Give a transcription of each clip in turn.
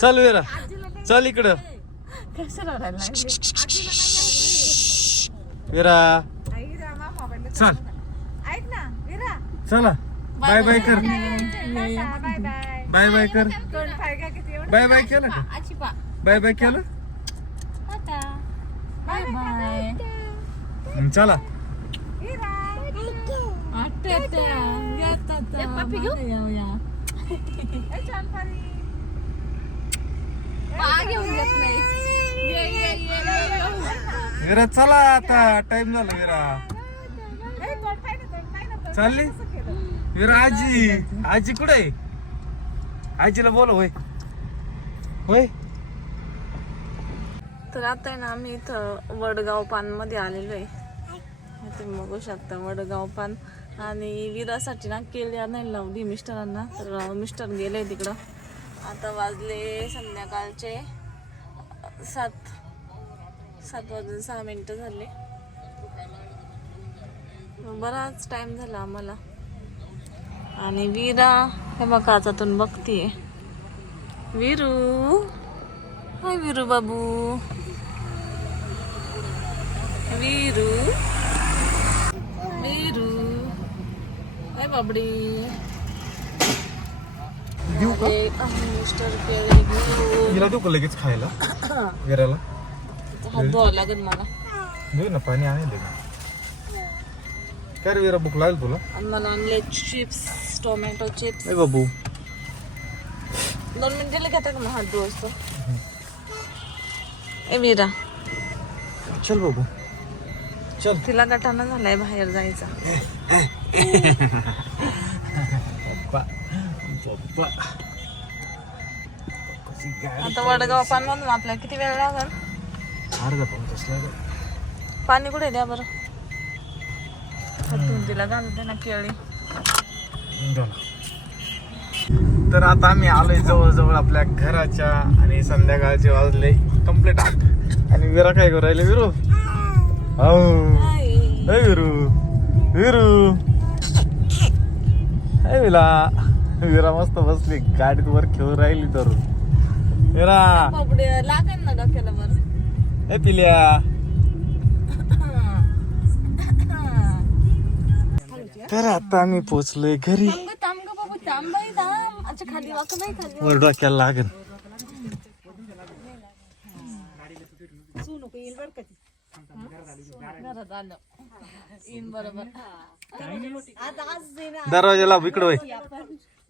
चल विरा चल इकडं? विरा. चल. ऐक ना विरा. चला. Bye bye. कर. Bye bye. बाय बाय कर बाय बाय केलं बाय बाय केलं? चला. विरा. पप्पी घेऊ ए, छान पाणी घेऊन घेत नाही ये, ये, ये, ये, ये. विरा चला आता. टाइम झाला विरा. चालली? केलं? विरा आजी. आजी कुठे आहे? आजीला बोल होय. होय. तर आता आहे ना आम्ही इथं वडगाव पानमध्ये आलेलो आहे. तुम्ही बघू शकता वडगाव पान. आणि विरासाठी ना केळी आणायला लावली मिस्टरांना. तर मिस्टर गेले तिकडं. आता वाजले संध्याकाळचे सात सात वाजून सहा मिनटं झाले. बराच टाईम झाला आम्हाला. आणि वीरा हे बघा काचातून बघतीये. विरू हाय विरू बाबू. विरू विरू हाय बाबडी. देऊ का? मिस्टर केळे घेऊ हिला देऊ का लगेच खायला? विराला हात धुवावं लागेल मला. देऊ ना पाणी आहे दे काय रे विरा भूक लागेल तुला? आणि मला आणले चिप्स टोमॅटो चिप्स ए बाबू. दोन मिनिटं घेता का मग हात धुवतो ए वीरा. चल बाबू. चल. तिला गटाना झालाय बाहेर जायचा पप्पा पप्पा कशी गाडी आता वडगाव पान मधून आपल्याला किती वेळ लागल? अर्धा पाऊन तास लागेल. पाणी कुठे द्या बरं? हातून तिला घालते ना केळी. तर आता आम्ही आलोय जवळजवळ आपल्या घराच्या आणि संध्याकाळचे वाजले कंप्लीट आठ. आणि विरा काय करू राहिले? विरू? हो विरू. विरू. ए विला. विरा मस्त बसली गाडीत वर खेळून राहिली तर विरा. बापडे लागेल ना डोक्याला बरं ए पिल्या. तर आता आम्ही पोचलोय घरी. वर डोक्याला लागेल. घरात आलं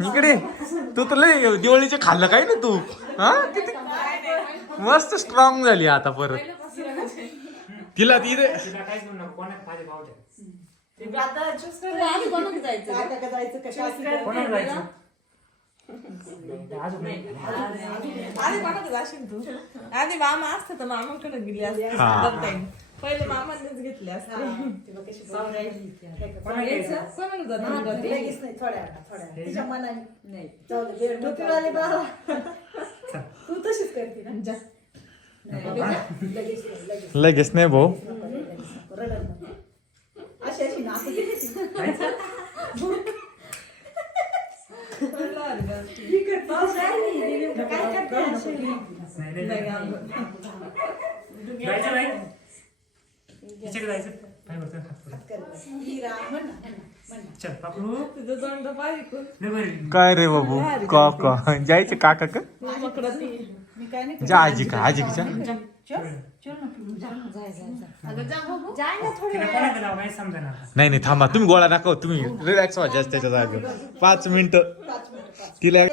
इकडे. तू तर लय दिवाळीचे खाल्लं काय ना तू? हा? किती मस्त स्ट्रॉंग झाली आता परत. तिला ती रे तू आधी कोणाकडे जायचं आधी कोणाकडे जाशील तू आधी मामा असतं. तर मामाकडे गेली असते हा. दत्ताईने. पहिले मामांनीच घेतले असते कोणाकडे जात होती? लगेच नाही भाऊ. जायचं नाही तिच्याकडे जायचं. काय करतो हात पुढे. चल पकडू तुझं तोंड पाहिजे. काय रे बाबू? का का जायचे काका का. जा आजी का आजी का जा. तिला. नाही नाही थांबा. तुम्ही गोळा नका हो, तुम्ही रिलॅक्स व्हा जास्त त्याच्या जागेवर. पाच मिनिट. तिला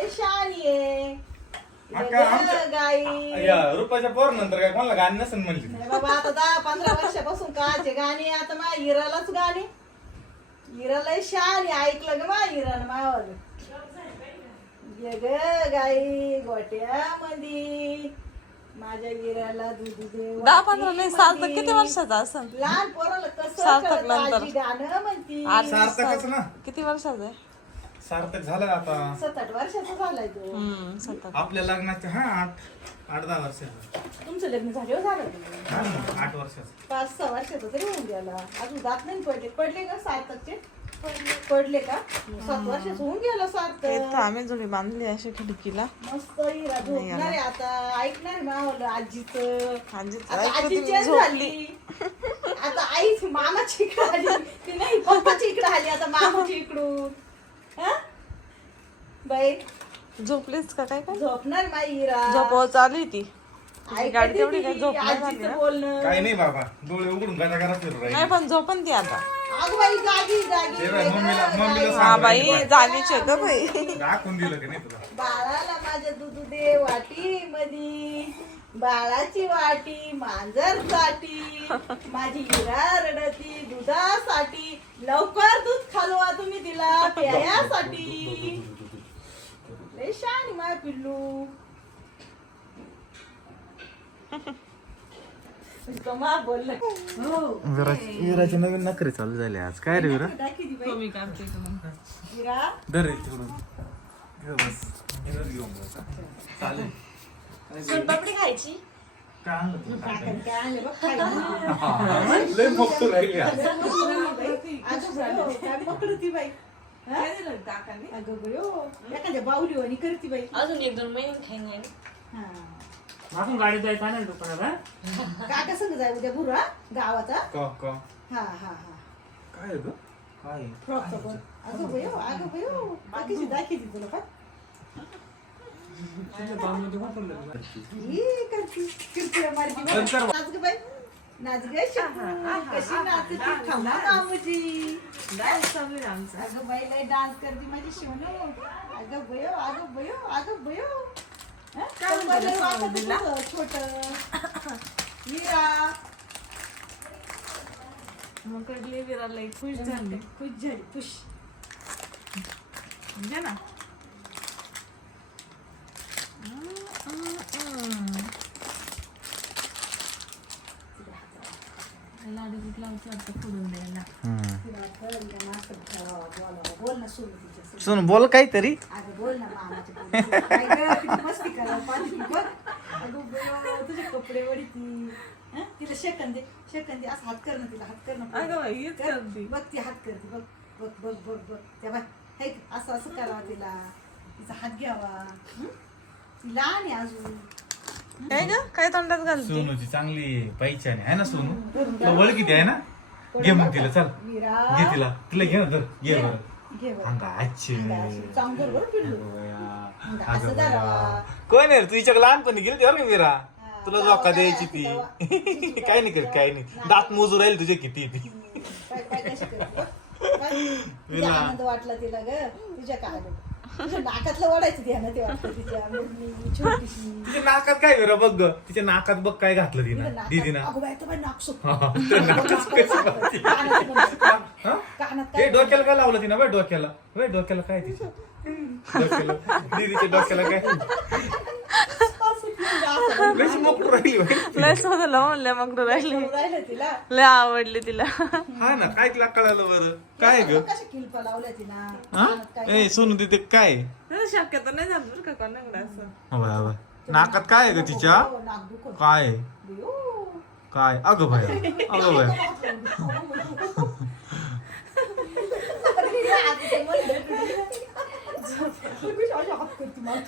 या, रुपाच्या पोर नंतर काय कोणाला गाणी नसेल म्हणली. बाबा आता दहा पंधरा वर्षापासून काचे गाणी आता मा हिरालाच गाणी. हिराला शान ऐकलं ग मा हिरानं मावालं. ये ग गाई गोट्यामध्ये माझ्या गिराला दूध दे दहा पंधरा नाही. किती वर्षाचा असं लहान पोराला कसं सार्थक कळतं नंतर. आजी गाणं म्हणती? आठ सार्थकच ना. किती वर्षाचा आहे? सार्थक झालं आता. सात आठ वर्षाचा झालाय तो. हम्म सात आठ. आपल्या लग्नाचे हा आठ आठ दहा वर्षाचं. तुमचं लग्न झाल्यावर झालं. तुम्ही हा ना, आठ वर्षाचं. पाच सहा वर्षाचा तरी होऊन गेला. अजून दात नाही पडले. पडले का सार्थकचे? पडले का? सात वर्षाचं होऊन गेला इथं सार्थक आम्ही जोडी बांधली अशी खिडकीला. मस्त हिरा झोपणार आहे आता. ऐकणार मावलं आजीचं. आजी आता आजी चेंज झाली. आता आईच मामाची इकडे आली. ती नाही पप्पाची इकडे आली. आता मामाची इकडून. हा? बाई झोपलीच का? काय काय? झोपणार माई हिरा. झोपव चालू आहे ती ऐकते गाडी तेवढी काही झोप नाही झाली ना. काही नाही बाबा डोळे उघडून घरात फिरू नाही राहील पण झोपन ती आता. अगं बाई जागी जागी. ते बाई, मम्मीला- वेगळं, मम्मीला जागी. सांग. हा बाई जागीच आहे ग बाई. दाखवून दिलं की नाही तुला. बाळाला माझ्या दूध दे वाटी मधी. बाळाची वाटी मांजरसाठी माझी हिरा रडती दुधासाठी. लवकर दूध खालवा तुम्ही तिला प्यायासाठी लय शानी माय पिल्लू. कमा बोललं. हो. विराचे नवीन नखरे चालू झाले आज. काय रे विरा? दाखी दी बाई. मी काढते इकडून. हिरा दर रे तिकडून घे बस. घेऊन. चालेल. सोनपापडी खायची? काय आणलं तुला? काकण काय आणले बघ खायला लय मोठं राहिली आज. अगं बाई, काय पकडती बाई हा? अगं हो. एखाद्या बाहुली वाणी करती बाई अजून एक दोन महिने खाईन आहे. हा. आपण गाडीत जायचं आहे ना दुकानात हा? काका संग जाय उद्या बुरा गावाचा का का हा हा हा काय रे ग काय फ्रॉकचा पण अगं हो, अगं हो. बाकीची दाखवते तुला का डान्स चालू आहे आमचा. अगं बाई लय डान्स करते माझी शिवणू. अगं बयो अगं बयो अगं बयो. हं? छोटं. मीरा. मग कडली विराला खुश झाली. खुश झाली खुश. घे ना लाडी कुठला वाटतं फोडून द्यायला तिला कळलं का नाचत खेळावं, बोलावं. बोल ना सोनू तिच्यासोबत. सुन बोल काहीतरी अगं बोल ना मामाच्या पोरीसोबत. काय गं, किती मस्ती करायला पाहिजे बघ. अगं बयो, तुझे कपडे वडीती हं? तिला शेकन दे शेकन दे असं हात कर ना तिला हात कर कर. करते. बघ ती हात करते बघ बघ बघ बघ बघ त्या बाय हे असं असं करावं तिला तिचा हात घ्यावा हं? ती लहान आहे अजून काय ग? काय तोंडात घालते? सोनूची चांगली पहिचान आहे. है ना सोनू? तुला ओळखीती आहे ना? घे मग तिला चल. घे तिला. तिला घे ना तर घे बरं. घे बरं. अंगा अच्छे. चांगलं बरं पिल्लू. अगं असं बया. धरावा. कोण आहे रे? तू हिच्या लहानपणी गेली बरं का मीरा? तुला तेव्हा काय द्यायची ती. तेव्हा- काय नाही करत काय नाही. दात मोजू राहील तुझे किती ती. काय काय कशी करते? बघ. काय? तिचा आनंद वाटला तिला ग? तुझ्या काय नाकातलं ओढायचं ध्यान ते वाटतं तिच्या मुलगी छोटीशी. तिच्या नाकात काय मीरा बघ ग. तिच्या नाकात बघ काय घातलं तिला तिनं दीदीनं. अगं तो नाक. हा, नाकात घातली? हा? कानात हे काय डोक्याला काय लावलं तिनं? बाय डोक्याला. बाय डोक्याला काय तिच्या? डोक्याला दीदीच्या डोक्याला काय लयच मोकळं राहिली बाई. लय म्हणलं मग राहिली. तिला? लय आवडली तिला. हा ना काय तिला कळालं बरं? काय ग? कशा किल्पा लावल्या तिला? हा? ए सोनू तिथे काय? शक्यतो नाही झालं बरं का कोणाकडे असं. हो बाय, बाय. नाकात काय आहे ग तिच्या? हो, नाक दुखत. काय? आहे? काय? अगं भया अगं भया अरे, आज ते म्हणलं तुला. कशी अशी हात करते मला.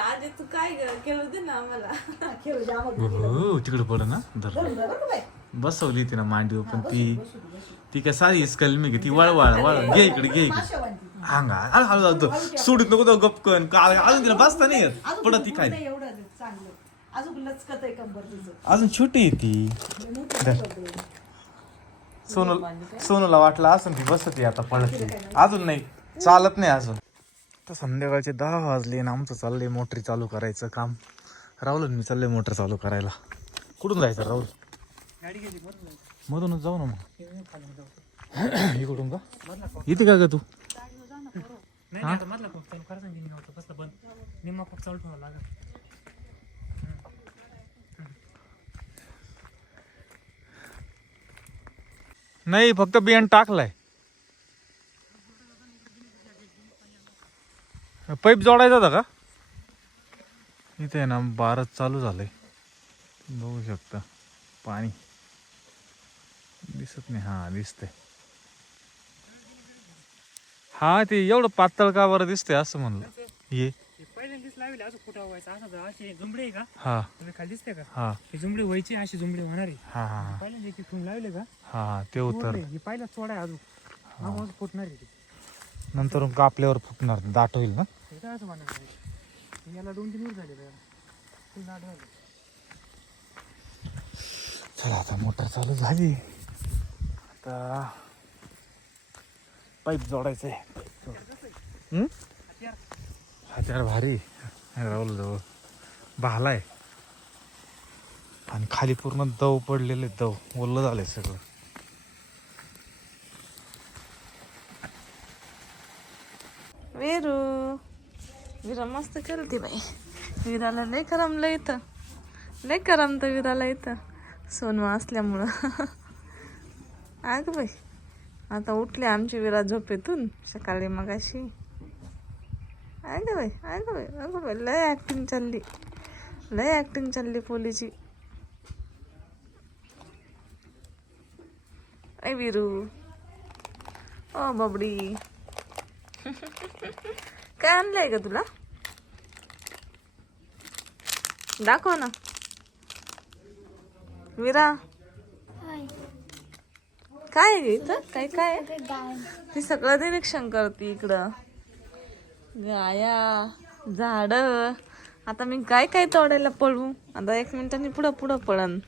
आजी तू काय ग? खेळू दे ना आम्हाला. खेळू द्या मग तिला. हो तिकडे पड ना. धर. धरून धर बरं का बाई. बसवली मांडीवर पण बसू ती. ती काय सारी इस्कल मी ती वळवळ वळ घे इकडे घे इकडे. ती. अंगा हळू हळू जातो सोडीत नको जाऊ गपकन का अजून तिला बसता नाही येत. अजून पडत ती काय? नाही एवढं चांगलं. अजून लचकत आहे कंबर तिचं. अजून छोटी आहे ती. लय मोठी कंबर आहे. सोनू सोनूला वाटलं असून ती बसत आता पडत अजून नाही. चालत नाही अजून. तर संध्याकाळचे दहा वाजले ना आमचं चाललंय मोटरी चालू करायचं काम. राहुल आणि मी चाललंय मोटर चालू करायला. कुठून जायचं राहुल. मधूनच जाऊ ना मग. इकडून का? इथे काय ग तू? नाही नाही, आता मधला खूप चालू करा सांगितलं नव्हतं कसलं बंद निम्मा खूप चालू ठेवावं लागेल नाही फक्त बियाण टाकलाय पाईप जोडायचा होता का? इथे आहे ना बारच चालू झालंय. बघू शकता. पाणी. दिसत नाही. हा दिसतंय. हा ते एवढं पातळ का बरं दिसतंय असं म्हणलं. ये. हे का? हा. तुम्ही खाली दिसते का? हा. ही जुंबडी व्हायची अशी जुंबडी होणार आहे. हा हा हा. पहिल्यांदा एक ठेवून लावले का? हा हा. ते उतर मोडले. हे पहिला चोडा आहे अजून. मग मग फुटणार आहे ते. नंतर कापल्यावर फुटणार. दाट होईल ना? हे काय असं म्हणणार नाही. याला दोन तीन वर्ष झाले आठ चला आता मोटर चालू झाली. आता पाईप जोडायचंय. हम्म? हत्यार भारी. राहुल जवळ. भालाय. आणि खाली पूर्ण दव पडलेले दव. ओलं झालंय सगळं. वेरू. विरा मस्त खेळते बाई. विराला लय करमलं इथं. लय करमतं विराला इथं. सोनवा असल्यामुळं. अग बाई. आता उठले आमची विरा झोपेतून सकाळी मगाशी. अगं बाई अगं बाई अगं बाई. लय ॲक्टिंग चालली. लय ॲक्टिंग चालली पोलीची. ऐ विरू. ओ बबडी. काय आणलंय का तुला? दाखव ना. विरा. काय आहे ग इथं? काय काय? ती सगळं निरीक्षण करते इकडं. गाया झाड. आता मी काय काय तोडायला पळू? आता एक मिनिटांनी पुढं पुढं पळन.